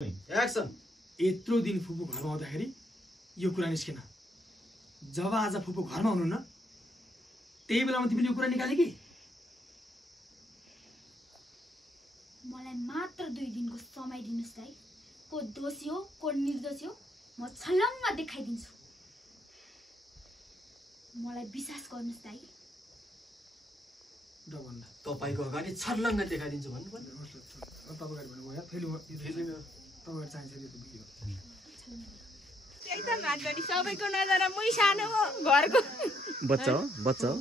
Action. यत्रो दिन फुपू घरमा आउँदाखेरि यो कुरा निस्केन। जब आज फुपू घरमा हुनुहुन्न त्यही बेलामा तिमीले यो कुरा निकाले कि? मलाई मात्र 2 दिनको समय दिनुस् दाइ। को दोषी हो को निर्दोषी हो म छलङ्ग देखाइदिन्छु। मलाई विश्वास गर्नुस् दाइ। तपाईको अगाडि छर्लङ्ग देखाइदिन्छु भन्नु पर्यो। तपाईहरु भन्नु भयो फेरि तपाईहरु चाहिन्छ यो भिडियो। त्यही त नागडी सबैको नजर मै सानो हो घरको बच्चा हो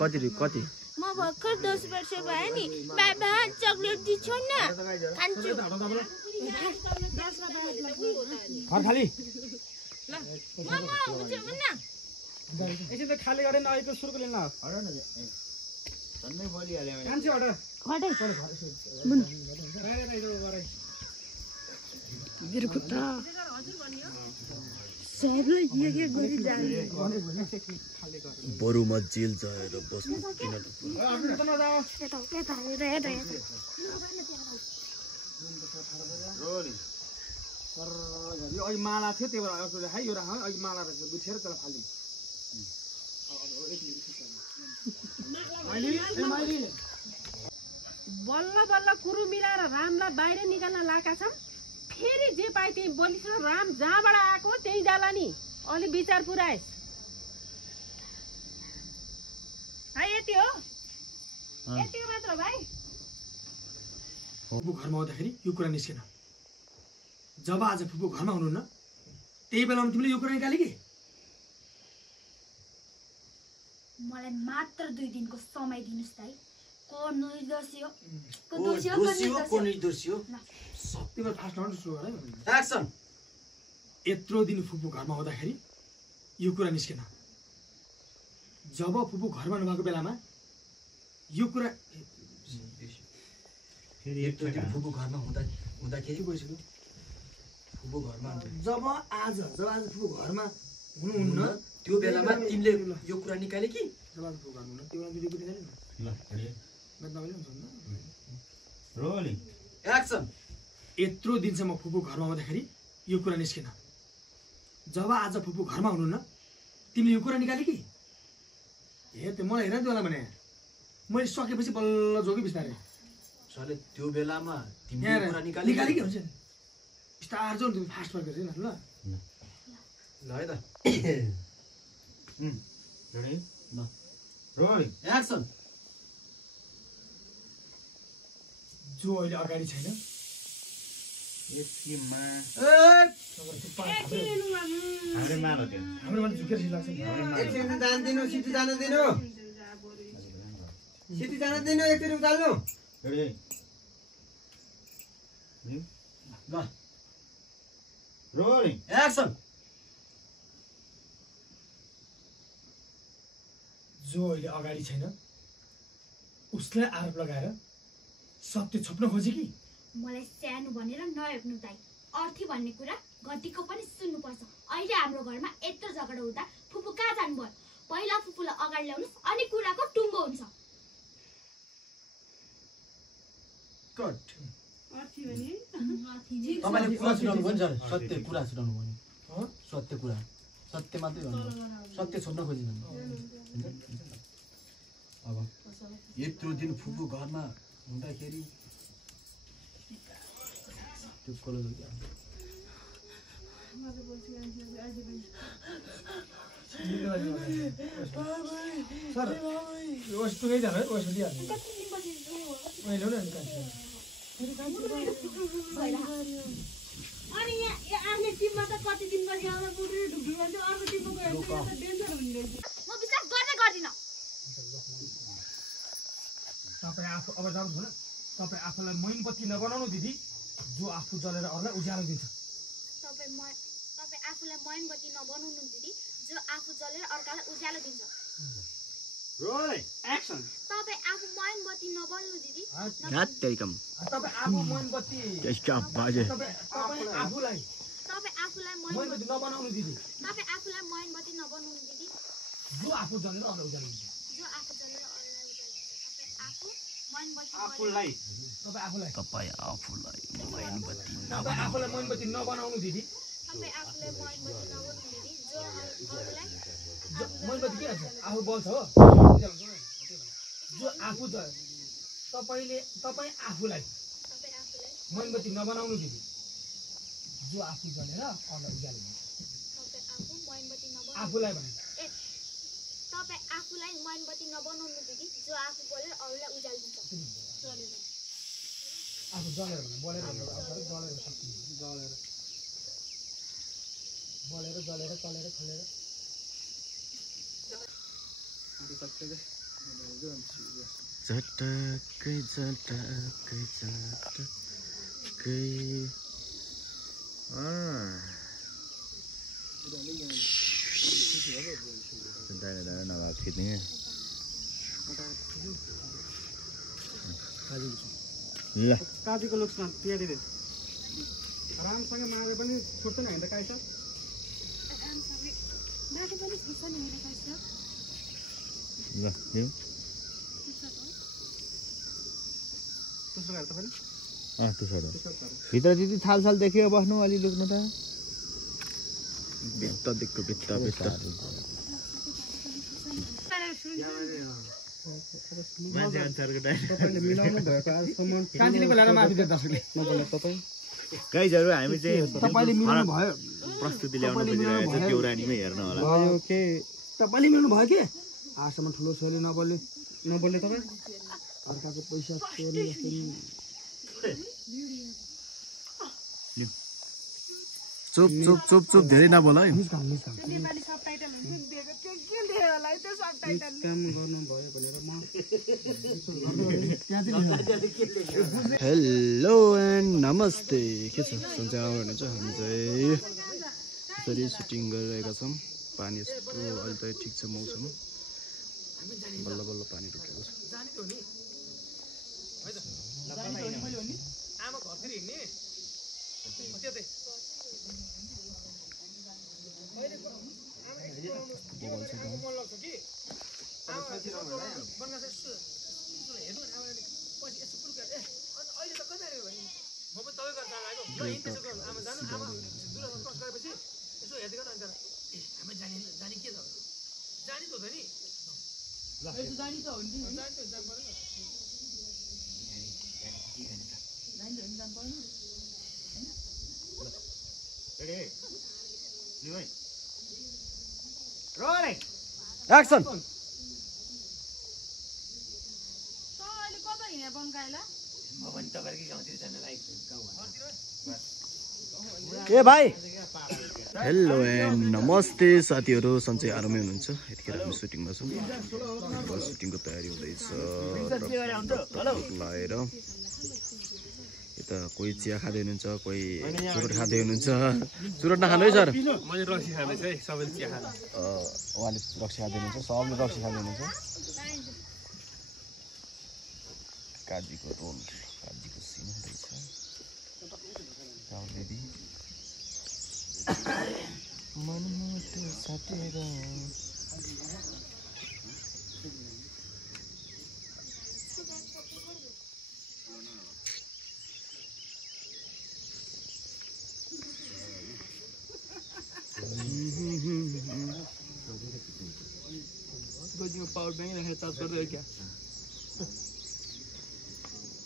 कति म भर्खर 10 वर्ष भयो नि। बाबा चकलेट दिन्छौ न खान्छु। घर खाली ल म हुन्छ भन्न यसो त खाली गरे नआएको सुरुको लिन हड न झन्नै बोलिहाल्यो मैले कान्छे हड मेरो खुट्टा सबले के गरि जाने बरु म जेल जाएर बस्नु किन यो अहिले माला थियो त्यही भएर है यो राख अहिले माला रहेछ बिछेर त्यसलाई फाल्दिउँ। बल्ल बल्ल कुरु मिलाएर रामलाई बाहिर निकाल्न लाका छन्। फेरि जे पाए त्यही बोलिस राम जहाँबाट आएको त्यही जाला नि। अलि विचार पुराए यति हो मात्र भाइ। फुपू घरमा आउँदाखेरि यो कुरा निस्केन। जब आज फुपू घरमा हुनुहुन्न त्यही बेलामा तिमीले यो कुरा निकाले कि? मलाई मात्र 2 दिनको समय दिनुस् दाइ। को निर्दोषी हो को निर्दोषी हो तिम्रो फास्ट नट सुरु गर। एक्सन। यत्रो दिन फुपू घरमा आउँदाखेरि यो कुरा निस्केन। जब फुपू घरमा नभएको बेलामा यो कुरा फेरि फुपू घरमा हुँदाखेरि गइसक्यो। फुपू घरमा जब आज फुपू घरमा हुनुहुन्न त्यो बेलामा तिमीले यो कुरा निकाले कि? जब आज फुपू घरमा हुनुहुन्न त्यो बेलामा भिडियो निकाले न। Rolling action. यत्रो दिनसम्म फुपू घरमा आउँदाखेरि यो कुरा निस्केन। जब आज फुपू घरमा हुनुहुन्न तिमीले यो कुरा निकाले कि? हे त्यो मलाई हेर नि त्यसलाई भने मैले सकेपछि बल्ल जोगी बिस्तारै सरले त्यो बेलामा तिमीले कुरा निकाले कि हुन्छ नि बिस्तार जो तिमी फास्ट वर्क गर्छ ल ल है त। रेडी ल रोलिङ एक्सन। जो अहिले अगाडि छैन हाम्रो मान्छे झुकेर लाग्छ एकचोटि जान दिनु सिटी जान दिनु एकचोटि उचाल्नु। ल रोलिङ एक्सन। जो अहिले अगाडि छैन उसलाई आरोप लगाएर सत्य छोप्न खोजे कि? मलाई सानो भनेर नहेप्नु दाइ। अर्थी भन्ने कुरा गतिको पनि सुन्नुपर्छ। अहिले हाम्रो घरमा यत्रो झगडा हुँदा फुपू कहाँ जानुभयो? पहिला फुपूलाई अगाडि ल्याउनुस् अनि कुराको टुङ्गो हुन्छ। कट। तपाईले कुरा सुनाउनु भयो नि सर। सत्य कुरा सुनाउनु भयो नि। सत्य कुरा सत्य मात्रै भन्नु। सत्य छोप्न खोजिनु। अब यत्रो दिन फुपू घरमा हुँदाखेरि त्यो कोलो सर वस्तु नै जानु है वस्तु दिइहाल्नु मैले ल्याउनु नि कान्छे अनि यहाँ आफ्नै टिममा त कति दिनपछि आउँदा बुढी ढुक्ढु गर्छ अर्को टिममा गएर त डेन्जर हुँदैन। म विश्वास गर्दै गर्दिन। तपाईँ आफू अब जानुहोस् भन तपाईँ आफूलाई मोमबत्ती नबनाउनु दिदी जो आफू जलेर अरूलाई उज्यालो दिन्छ। तपाईँ आफूलाई मोमबत्ती नबनाउनु दिदी जो आफू जलेर अर्कालाई उज्यालो दिन्छ। Rolling action. तपाईँ आफू मोमबत्ती नबन्नु दिदी तपाईँ आफू मोमबत्ती आफूलाई मोमबत्ती नबनाउनु दिदी जो आफू जलेर अरूलाई उज्यालो दिन्छ। तपाईँ आफू आफूलाई तपाईँ आफूलाई मोमबत्ती तपाईँ आफूलाई मोमबत्ती नबनाउनु दिदी तपाईँ आफूलाई मोमबत्ती नबनाउनु दिदी जो अरूलाई मोमबत्ती के हुन्छ आफू बल्छ हो जो आफू तपाईँ आफूलाई मोमबत्ती नबनाउनु दिदी जो आफू जलेर अरूलाई उज्याल्नु आफूलाई भने तपाईँ आफूलाई मोमबत्ती नबनाउनु दिदी जो आफू बलेर अरूलाई उज्याल्नु आफू जलेर भने बलेर जलेर खोलेर झटक्कै डाँडा नभए खिच्ने ल काजीको लुक्समा तयारीले रामसँग मारे पनि छुट्दैन होइन त काई सर ल यो भित्र त्यति थालसाल देखियो बस्नु अलि लुक्नु त भित्ता देख्यो भित्ता मान्छे अनुसारको तपाईँले मिलाउनु भएको आजसम्म कान्छीले बोलाएर माफी दिएर दर्शकले नबोला तपाईँ गाइजहरू हामी चाहिँ तपाईँले मिलाउनु भयो प्रस्तुति ल्याउनु खोजिरहेको छ देउरानीमै हेर्नु होला भयो के तपाईँले मिलाउनु भयो के आजसम्म ठुलो छोरीले नबोल्ने तपाईँ अर्काको पैसा चोर्ने चुप चुप चुप चुप धेरै नबोल है हेलो एन्ड नमस्ते के छ सन्चै आउनुहुन्छ हामी चाहिँ यसरी सुटिङ गरिरहेका छौँ पानी यस्तो अहिले त ठिक छ मौसम बल्ल बल्ल पानी रुकेको छ एक्सन ए भाइ हेलो एन्ड नमस्ते साथीहरू सन्चै आरामै हुनुहुन्छ यतिखेर हामी सुटिङमा छौँ सुटिङको तयारी हुँदैछ लगाएर यता कोही चिया खाँदै हुनुहुन्छ कोही चुरोट खाँदै हुनुहुन्छ चुरोट नखानु है सर उहाँले रक्सी खाँदै हुनुहुन्छ सबले रक्सी खाँदै हुनुहुन्छ काजीको रोल काजीको सिन हुँदैछ राउलेदी मनमुटु साटेर पावर बैंक राखेर चार्ज गर्दै क्या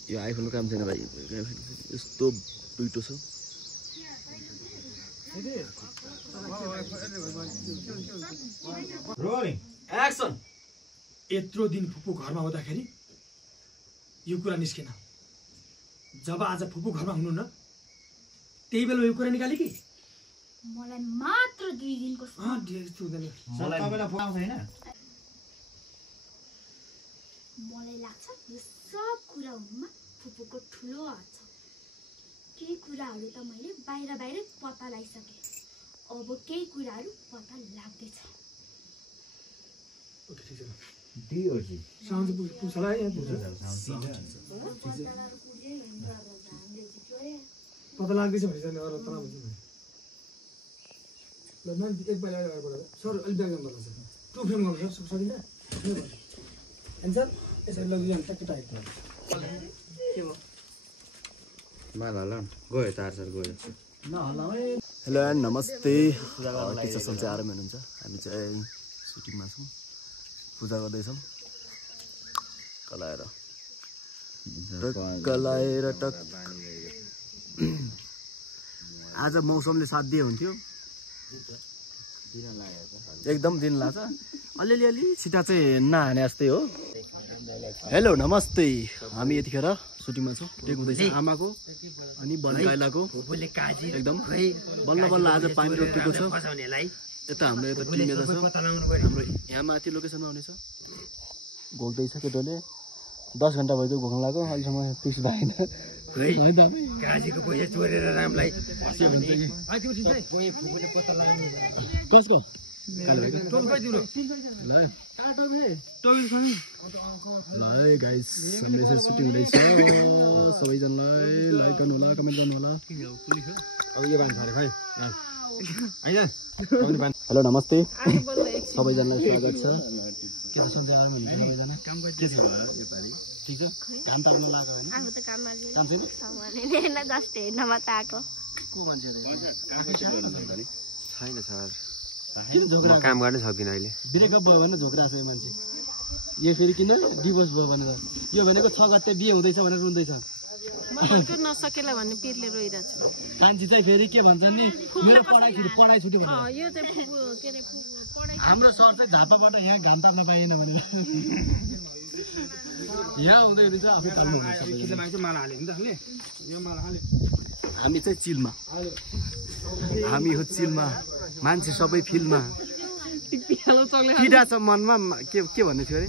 यो आइफोनको काम छैन भाइ यस्तो दुइटो छ एक्सन यत्रो दिन फुपू घरमा हुँदाखेरि यो कुरा निस्केन जब आज फुपू घरमा हुनु न त्यही बेला यो कुरा निकाले कि मलाई मात्र 2 दिनको मलाई लाग्छ यो सब कुरा हुनुमा फुपूको ठुलो हात छ केही कुराहरू त मैले बाहिर पत्ता लगाइसकेँ अब केही कुराहरू पत्ता लाग्दैछ पत्ता लाग्दैछ भने चाहिँ अरू तनाव हुन्छ ल न एक बेला सर अलि ब्याग गर्नु पर्छ टु फ्रेम गर्नु सकिन्छ एन्सर यसरी लगिजानु टक्कै टाइट माला ल गयो तार गयो हेलो एन्ड नमस्ते के छ सन्चै आराम हुनुहुन्छ हामी चाहिँ सुटिङमा छौँ पूजा गर्दैछौँ कलाएर टक आज मौसमले साथ दिए हुन्थ्यो एकदम दिन लाग्छ अलिअलि अलि छिटा चाहिँ नहाने जस्तै हो हेलो नमस्ते हामी यतिखेर सुटिङमा छौँ टेक हुँदैछ आमाको अनि बल्लाको एकदम बल्ल बल्ल आज पानी रोकिएको छ यता हाम्रो यता टिम यता छ हाम्रो यहाँ माथि लोकेसनमा आउनेछ घोक्दैछ केटोले 10 घन्टा भयो घोक्न लाग्यो अहिलेसम्म फिक्स भएन काजीको पैसा चोरेर रामलाई कसको गाइस हाम्रो यसरी सुटिङ हुँदैछ सबैजनालाई लाइक गर्नु होला कमेन्ट गर्नु होला हेलो नमस्ते सबैजनालाई स्वागत छ के छ सुन्छ के छ ठिक छ काम तार्न लाग्यो हैन आफू त काम मार्ने काम छैन हैन जस्ट हेर्न मात्र आएको को मान्छे छैन सर किन झोक्रा काम गर्न सक्दिन अहिले ब्रेकअप भयो भने झोक्रा छ यो मान्छे यो फेरि किन डिभोर्स भयो भनेर यो भनेको 6 गते बिहे हुँदैछ भनेर रुँदैछ नसकेला भन्ने पिरले रोइरहेछ कान्छी चाहिँ फेरि के भन्छ नि मेरो पढाइ छुट्यो भनेर यो चाहिँ के अरे पढाइ हाम्रो सर चाहिँ झापाबाट यहाँ घाम तार्न पाइएन भनेर यहाँ हुँदै हुँदैछ आफै ताल्नु हामी चाहिँ चिलमा हामी हो चिलमा मान्छे सबै फिल्डमा किडा छ मनमा के भन्ने थियो अरे